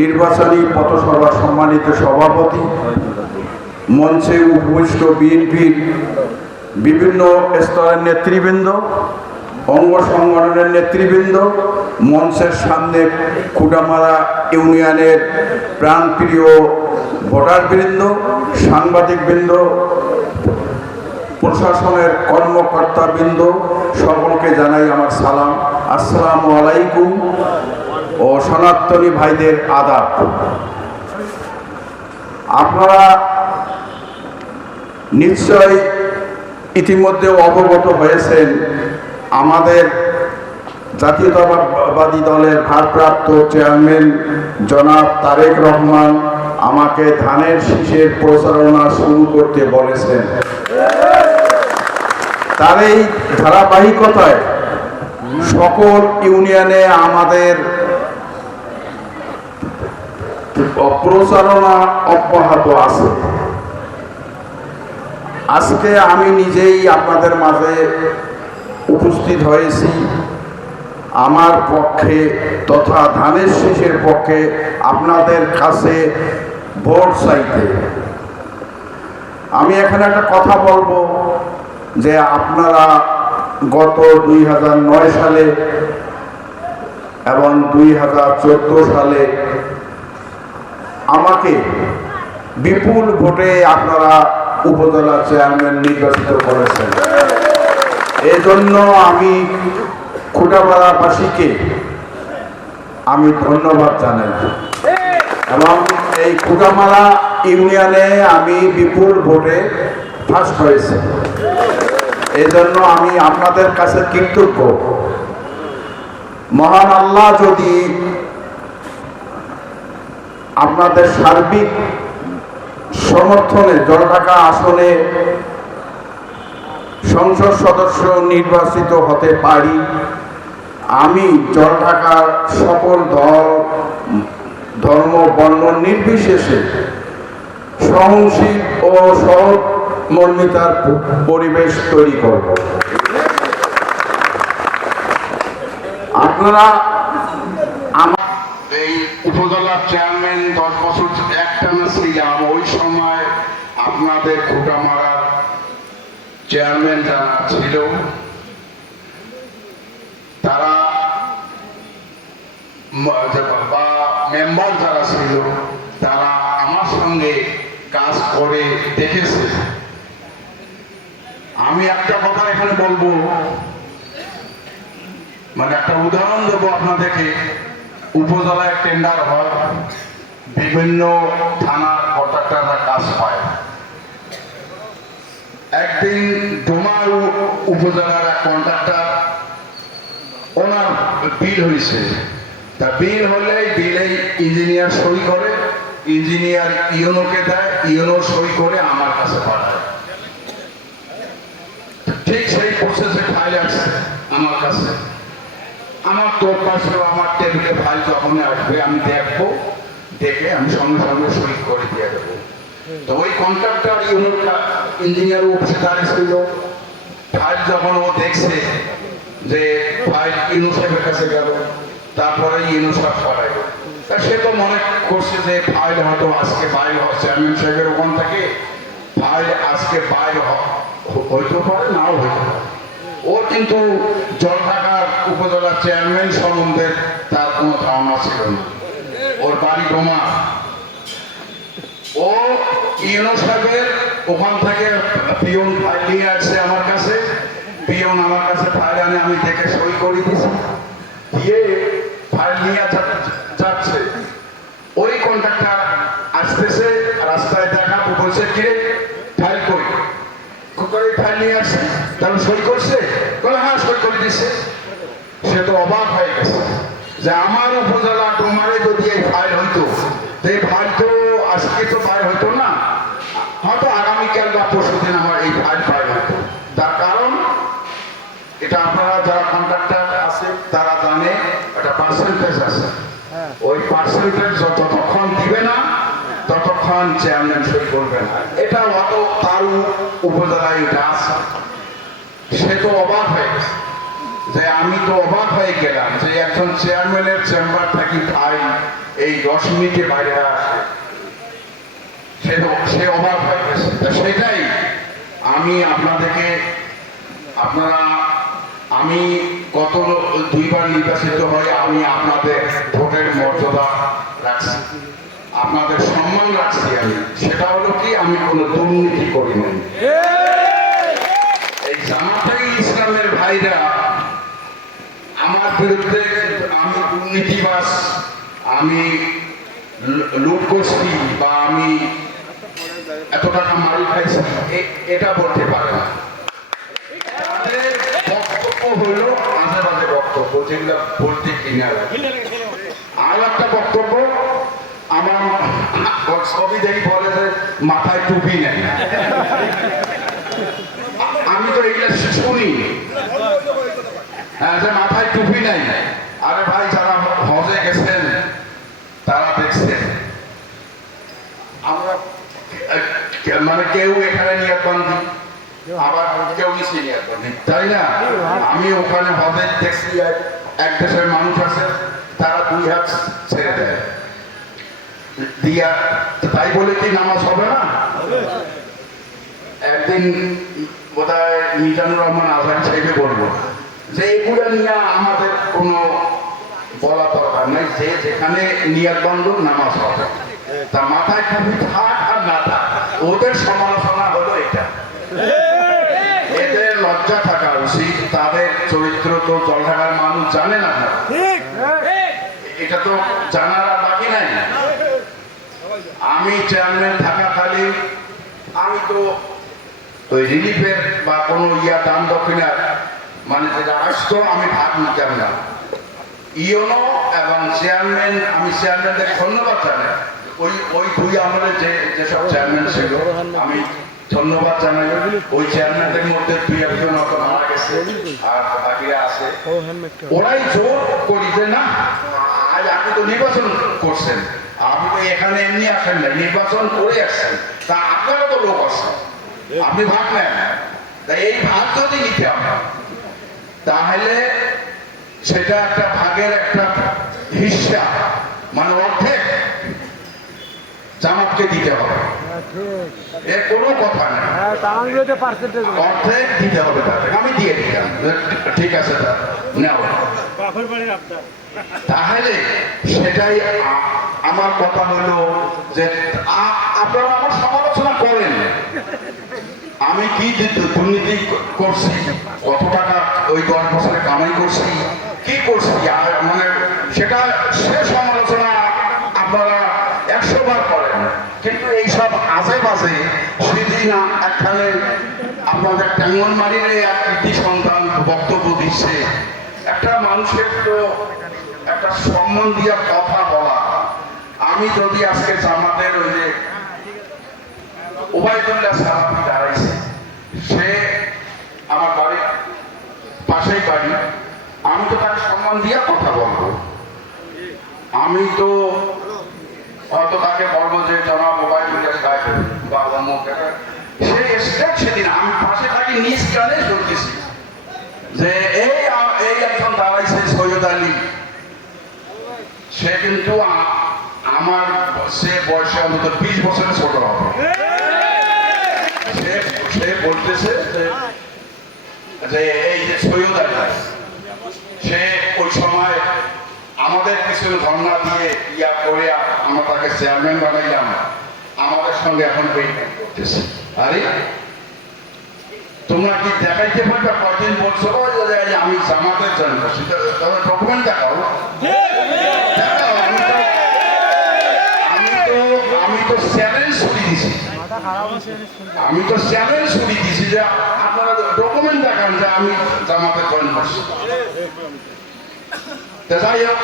নির্বাচনী পথসভার সম্মানিত সভাপতি, মঞ্চে উপবিষ্ট বিএনপির বিভিন্ন স্তরের নেতৃবৃন্দ, অঙ্গ সংগঠনের নেতৃবৃন্দ, মঞ্চের সামনে খুঁটামারা ইউনিয়নের প্রাণপ্রিয় ভোটারবৃন্দ, সাংবাদিকবৃন্দ, প্রশাসনের কর্মকর্তাবৃন্দ, সকলকে জানাই আমার সালাম। আসসালামু আলাইকুম ও সনাতনী ভাইদের আদাব। আপনারা নিশ্চয় ইতিমধ্যে অবগত হয়েছেন, আমাদের জাতীয়তাবাদী দলের ভারপ্রাপ্ত চেয়ারম্যান জনাব তারেক রহমান আমাকে ধানের শীষের প্রচারণা শুরু করতে বলেছেন। তার এই ধারাবাহিকতায় সকল ইউনিয়নে আমাদের প্রচারণা অব্যাহত আছে। আজকে আমি নিজেই আপনাদের মাঝে উপস্থিত হয়েছি আমার পক্ষে তথা ধানের শীষের পক্ষে আপনাদের কাছে ভোট চাইতে। আমি এখানে একটা কথা বলবো যে আপনারা গত 2009 সালে এবং 2014 সালে আমাকে বিপুল ভোটে আপনারা উপজেলা চেয়ারম্যান নির্বাচিত করেছেন। এজন্য আমি খুঁটামারাবাসীকে আমি ধন্যবাদ জানাই এবং এই খুঁটামারা ইউনিয়নে আমি বিপুল ভোটে ফার্স্ট হয়েছি। এই জন্য আমি আপনাদের কাছে কৃতজ্ঞ। মহান আল্লাহ যদি আপনাদের সার্বিক সমর্থনে জলঢাকা আসনে সংসদ সদস্য নির্বাচিত হতে পারি, আমি জলঢাকার সকল দল ধর্ম বর্ণ নির্বিশেষে সহনশীল ও সহমর্মিতার পরিবেশ তৈরি করব। আপনারা আমার এই উপজেলার চেয়ারম্যান 10 বছর একটানা ছিলাম, ওই সময় আপনাদের খুঁটামারার চেয়ারম্যান যারা ছিল তারা বা মেম্বার যারা ছিল তারা আমার সঙ্গে কাজ করে দেখেছে। আমি একটা কথা এখানে বলবো, মানে একটা উদাহরণ দেবো আপনাদেরকে। উপজেলায় টেন্ডার হয়, বিভিন্ন থানার কন্ট্রাক্টররা কাজ পায়। একদিন ডোমার উপজেলার এক কন্ট্রাক্টর, ওনার বিল হয়েছে, তা বিল হলে বিলেই ইঞ্জিনিয়ার সই করে, ইঞ্জিনিয়ার ইউনোকে দেয়, ইউনো সই করে আমার কাছে পাঠায়। ঠিক সেই প্রসেসে ফাইল আসছে আমার কাছে। আমার তোর পাশে আমার টেবিলে ফাইল যখন আসবে আমি দেখবো, দেখে আমি সঙ্গে সঙ্গে সই করে দিয়ে দেবো। তো ওই কন্ট্রাক্টর ইউনোটা ইঞ্জিনিয়ার অফিসে দাঁড়িয়েছিল। ফাইল যখন ও দেখছে যে ফাইল ইউনো সাহেবের কাছে গেল, তারপরে ইউনো সাহেব পাঠাইল। তা সে তো মনে করছে যে ফাইল হয়তো আজকে বাইর চেয়ারম্যান সাহেবের ওখান থেকে ফাইল আজকে বাইর হইতে পারে, নাও হইতে পারে। ওর কিন্তু জলঢাকার উপজেলার চেয়ারম্যান সম্বন্ধে তার কোনো ধারণা ছিল না। ওর বাড়ি ডোমা। ও ইউনো সাহেবের ওখান থেকে পিয়ন ফাইল নিয়ে আসছে আমার কাছে। পিয়ন আমার কাছে ফাইল আনে, আমি দেখে সই করে দিয়েছি, দিয়ে ফাইল নিয়ে যাচ্ছে। ওই কন্ট্রাক্টর আসতেছে, রাস্তায় দেখা বলছে কে ফাইল কই করে ফাইল নিয়ে আসছে, তাহলে সই করছে? বলে হ্যাঁ সই করে দিচ্ছে। সে তো অবাক হয়ে গেছে যে আমার উপজেলা ডোমারে যদি এই ফাইল হইতো, এই ফাইল তো আজকে তো ফাইল হইতো না, হয়তো আগামীকাল বা পরশু দিন আমার এই ফাইল হইতো। তার কারণ এটা আপনারা যারা কন্ট্রাক্টর আছে তারা জানে একটা পার্সেন্টেজ আছে। ওই পার্সেন্টেজ যতক্ষণ দিবে না ততক্ষণ চেয়ারম্যান সই করবে না। এটা অত তার উপজেলায় এটা আছে। সে তো অবাক হয়ে গেছে যে আমি তো অবাক হয়ে গেলাম যে একজন চেয়ারম্যানের চেম্বার থাকি ফাইল এই 10 মিনিটে বাইরে আসে, সে অবাক হয়ে গেছে। সেটাই আমি আপনাদেরকে, আপনারা, আমি গত 2বার নির্বাচিত হয়ে আমি আপনাদের ভোটের মর্যাদা রাখছি, আপনাদের সম্মান রাখছি। আমি সেটা হলো কি, আমি কোনো দুর্নীতি করি নাই। এই জামাতে ইসলামের ভাইরা আমার বিরুদ্ধে আমি দুর্নীতিবাজ, আমি লুট করছি বা আমি এত টাকা মারি খাইছি, এটা বলতে পারে না। তাদের বক্তব্য হইল মাঝে মাঝে বক্তব্য, যেগুলো বলতে কিনা। আর একটা বক্তব্য, আমার ছবি দেখি বলে যে মাথায় টুপি নেই। আমি তো এগুলো শুনি, হ্যাঁ, যে মাথায় টুপি নাই। আরে ভাই, যারা হজে গেছেন তারা দেখছেন, আমরা মানে কেউ এখানে নিয়ত বান্ধি, আবার কেউ নিচে নিয়ত বান্ধি, তাই না? আমি ওখানে হজে দেখছি এক দেশের মানুষ আছে, তারা 2 হাত ছেড়ে দেয় দিয়া, তাই বলে কি নামাজ হবে না? একদিন বোধহয় মিজানুর রহমান আজহারি সাহেবে বলবো যে এগুলো নিয়ে আমাদের কোনো বলা দরকার নেই, যে যেখানে নিয়ত বান্ধব নামাজ হবে, তা মাথায় টুপি থাক আর না থাক, ওদের সমালোচনা হলো এটা। এদের লজ্জা থাকা উচিত, তাদের চরিত্র তো জলঢাকার মানুষ জানে না, এটা তো জানার আর বাকি নাই। আমি চেয়ারম্যান থাকাকালীন আমি তো ওই রিলিফের বা কোনো দান দক্ষিণার মানে যেটা আসতো আমি ভাগ নিতাম না। ইউনো এবং চেয়ারম্যান, আমি চেয়ারম্যানদের ধন্যবাদ জানাই, ওই 2 আমলে যেসব চেয়ারম্যান ছিল আমি ধন্যবাদ জানাই। ওই চেয়ারম্যানদের মধ্যে 2-1 হয়তো মারা গেছে আর বাকিরা আছে, ওরাই জোর করি যে না, আজ আপনি তো নির্বাচন করছেন, আপনি তো এখানে এমনি আসেন না, নির্বাচন করে আসছেন, তা আপনারা তো লোক আসছেন, আপনি ভাগ নেন। তাই এই ভাগ যদি নিতে হবে তাহলে সেটা একটা ভাগের একটা হিস্সা, মানে অর্ধেক জামাতকে দিতে হবে, এর কোনো কথা নেই, অর্ধেক দিতে হবে তাদের। আমি দিয়ে দিতাম, ঠিক আছে নেও। তাহলে সেটাই আমার কথা হলো যে আপনারা আমার সমালোচনা করেন, আমি কি দুর্নীতি করছি, কত টাকা ওই 10 বছরে কামাই করছি, কি করছি, আর মানে সেটা সে সমালোচনা আপনারা 100 বার করেন, কিন্তু এইসব আজে বাজে সেদিন একখানে আপনাদের ট্যাঙ্গনমারির এক কৃতি সন্তান বক্তব্য দিচ্ছে, একটা মানুষের তো একটা সম্মান দিয়া কথা বলা। আমি যদি আজকে জামাতের ওই যে ওবায়দুল্লাহ সালাফি দাঁড়াইছে, সে আমার বাড়ির পাশেই বাড়ি, আমি তো তাকে সম্মান দিয়া কথা বলবো, আমি তো হয়তো তাকে বলবো যে জনাব ওবায়দুল্লাহ সাহেব বা অমুক, সে স্টেপ সেদিন আমি পাশে থাকি, নিজ কানে শুনতেছি যে এই একজন দাঁড়াইছে সৈয়দ আলী, সে কিন্তু আমার সে বয়সে অন্তত 20 বছরের ছোট হবে। সে বলতেছে যে এই যে সৈয়দ আলী, সে ওই সময় আমাদের পিছনে ধর্ণা দিয়ে করে আমরা তাকে চেয়ারম্যান বানাইলাম, আমাদের সঙ্গে এখন পেইন্টিং করতেছে। আরে তোমরা কি দেখাইতে পারবে কদিন বলছো আমি জামাতের জন্য, ডকুমেন্ট দেখাও। আমি তো চ্যালেঞ্জ ছুটি দিছি, যে আপনারা ডকুমেন্ট দেখান যে আমি জামাতে জয়েন করছি। যাই হোক,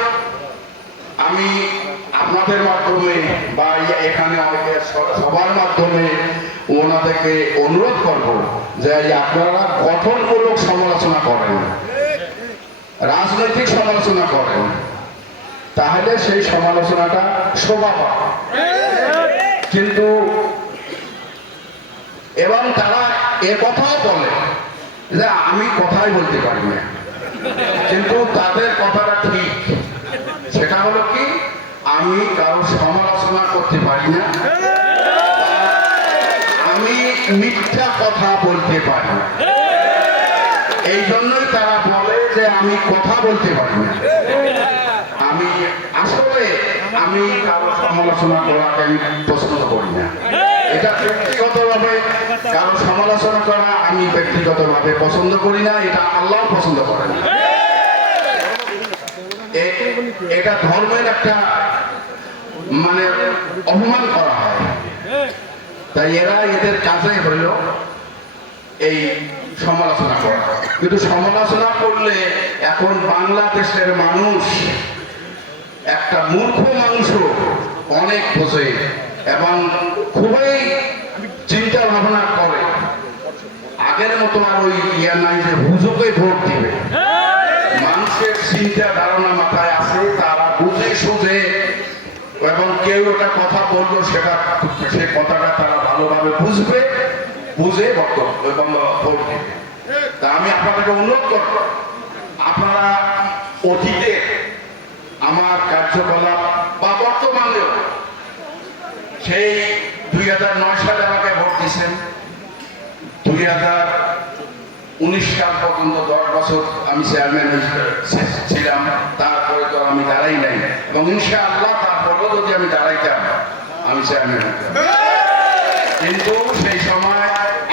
আমি আপনাদের মাধ্যমে বা এখানে অনেকে সবার মাধ্যমে ওনাদেরকে অনুরোধ করব যে আপনারা গঠনমূলক সমালোচনা করেন, রাজনৈতিক সমালোচনা করেন, তাহলে সেই সমালোচনাটা শোভা পায়। কিন্তু এবং তারা এ কথাও বলে যে আমি কথাই বলতে পারি না, কিন্তু তাদের কথাটা ঠিক। সেটা হলো কি, আমি কারো সমালোচনা করতে পারি না, আমি মিথ্যা কথা বলতে পারি না। এই জন্যই তারা বলে যে আমি কথা বলতে পারি না। আমি আসলে আমি কারো সমালোচনা করাকে আমি পছন্দ করি না। এটা ব্যক্তিগতভাবে কারো সমালোচনা করা আমি ব্যক্তিগতভাবে পছন্দ করি না, এটা আল্লাহ পছন্দ করে না। এটা ধর্মের একটা মানে অপমান করা হয়, তাই এরা এদের কাজে হইল এই সমালোচনা করা। কিন্তু সমালোচনা করলে এখন বাংলাদেশের মানুষ, একটা মূর্খ মানুষও অনেক বোঝে এবং খুবই চিন্তা ভাবনা করে। আগের মতো আর ওই ইয়া নাই যে হুজুকে ভোট দিবে। মানুষের চিন্তা ধারণা মাথায় আছে, তারা বুঝে সুঝে, এবং কেউ একটা কথা বললো সেটা সে কথাটা তারা ভালোভাবে বুঝবে, বুঝে বক্তব্য এবং ভোট দিবে। তা আমি আপনাদেরকে অনুরোধ করব, আপনারা অতীতে আমার কার্যকলাপ বা বর্তমানেও সেই 2009 সালে আমাকে ভোট দিয়েছেন, 2019 সাল পর্যন্ত 10 বছর আমি চেয়ারম্যান ছিলাম। তারপরে তো আমি দাঁড়াই নাই, এবং ইনশাআল্লাহ তারপরেও যদি আমি দাঁড়াইতাম আমি চেয়ারম্যান হতাম। কিন্তু সেই সময়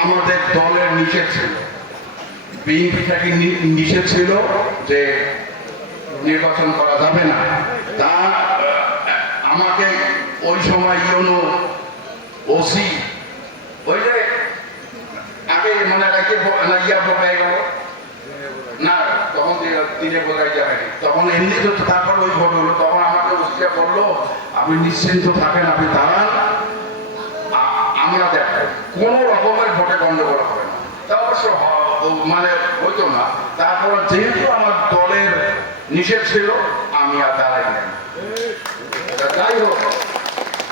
আমাদের দলের নিষেধ ছিল, বিএনপি থেকে নিষেধ ছিল যে নির্বাচন করা যাবে না। তা আমাকে ওই সময় ইউনো ওসি ওই যে আগে মানে ইয়া বোকাই গেল না, তখন দিনে বোঝাই যাবে, তখন এমনি তো তারপর ওই ভোট হলো। তখন আমাকে ওসিটা বললো আপনি নিশ্চিন্ত থাকেন, আপনি দাঁড়ান, আমরা দেখো কোনো রকমের ভোটে গন্ডগোল হবে না। তা অবশ্য মানে হইতো না। তারপর যেহেতু আমার দলের নিষেধ ছিল আমি আর দাঁড়াই নাই। যাই হোক,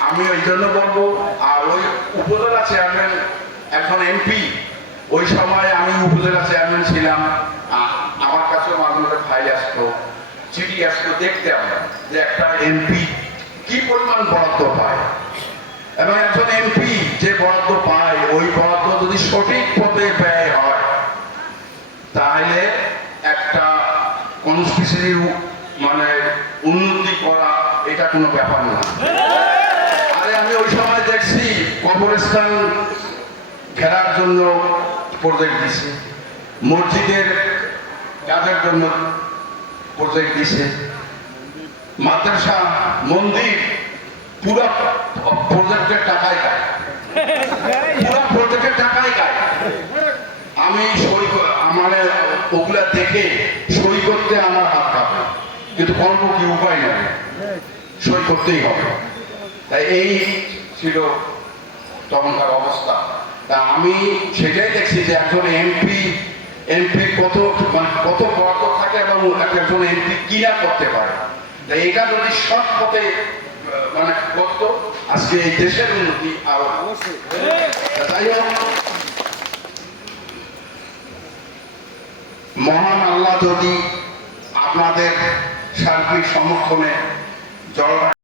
আমি ওই জন্য বলবো, আর ওই উপজেলা চেয়ারম্যান এখন এমপি, ওই সময় আমি উপজেলা চেয়ারম্যান ছিলাম, আমার কাছে মাঝে মাঝে ফাইল আসতো, চিঠি আসতো, দেখতে আমরা যে একটা এমপি কি পরিমাণ বরাদ্দ পায়, এবং একজন এমপি যে বরাদ্দ পায় ওই বরাদ্দ যদি সঠিক পথে ব্যয় হয় তাহলে একটা কনস্টিটিউশনের মানে উন্নতি করা এটা কোনো ব্যাপার না। আরে আমি ওই সময় দেখছি কবরস্থান ঘেরার জন্য প্রজেক্ট দিছে, মসজিদের কাজের জন্য প্রজেক্ট দিছে, মাদ্রাসা মন্দির পুরো প্রজেক্টের টাকাই গায়, পুরো প্রজেক্টের টাকাই গায়। আমি সই আমার ওগুলা দেখে সই করতে আমার হাত কাঁপে, কিন্তু করবো কি, উপায় নেই, সই করতেই হবে। তাই এই ছিল তখনকার অবস্থা। তা আমি সেটাই দেখছি যে একজন এমপি কত মানে কত বরাদ্দ থাকে এবং একজন এমপি কিনা করতে পারে। তাই এটা যদি সৎ পথে মানে করতো আজকে এই দেশের উন্নতি আরো। যাই হোক, মহান আল্লাহ যদি আপনাদের সার্বিক সমর্থনে জলবায়ু